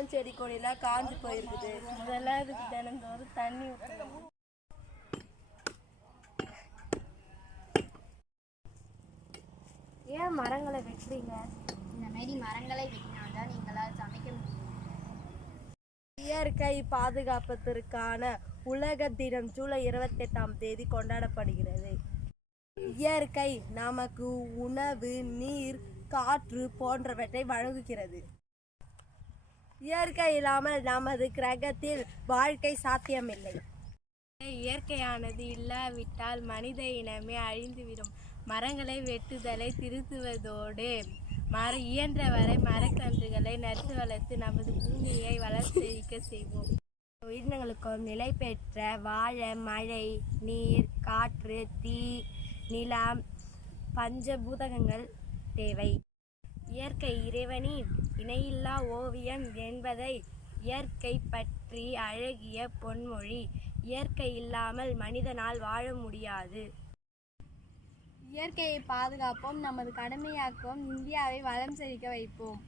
மரம் செடி கொடியெல்லாம் காஞ்சு போயிருக்குது. இதெல்லாம் இதுக்கு தினந்தோறும் தண்ணி ஊற்றணும். ஏன் மரங்களை வெட்டுறீங்க? இந்த மாதிரி மரங்களை வெட்டினால்தான் நீங்களால் சமைக்க முடியும். இயற்கை பாதுகாப்பதற்கான உலக தினம் ஜூலை 28 கொண்டாடப்படுகிறது. இயற்கை நமக்கு உணவு, நீர், காற்று போன்றவற்றை வழங்குகிறது. இயற்கை இல்லாமல் நமது கிரகத்தில் வாழ்க்கை சாத்தியமில்லை. இயற்கையானது இல்லாவிட்டால் மனித இனமே அழிந்துவிடும். மரங்களை வெட்டுதலை திருத்துவதோடு இயன்றவரை மரக்கன்றுகளை நட்டு வளர்த்து நமது பூமியை வளர்ச்சிக்க செய்வோம். உயிரினங்களுக்கும் நிலை பெற்ற வாழ மழை, நீர், காற்று, தீ, நிலம், பஞ்சபூதகங்கள் தேவை. இயற்கை இறைவனின் இணையில்லா ஓவியம் என்பதை இயற்கை பற்றி அழகிய பொன்மொழி. இயற்கை இல்லாமல் மனிதனால் வாழ முடியாது. இயற்கையை பாதுகாப்போம், நமது கடமையாக்குவோம், இந்தியாவை வளம் செழிக்க வைப்போம்.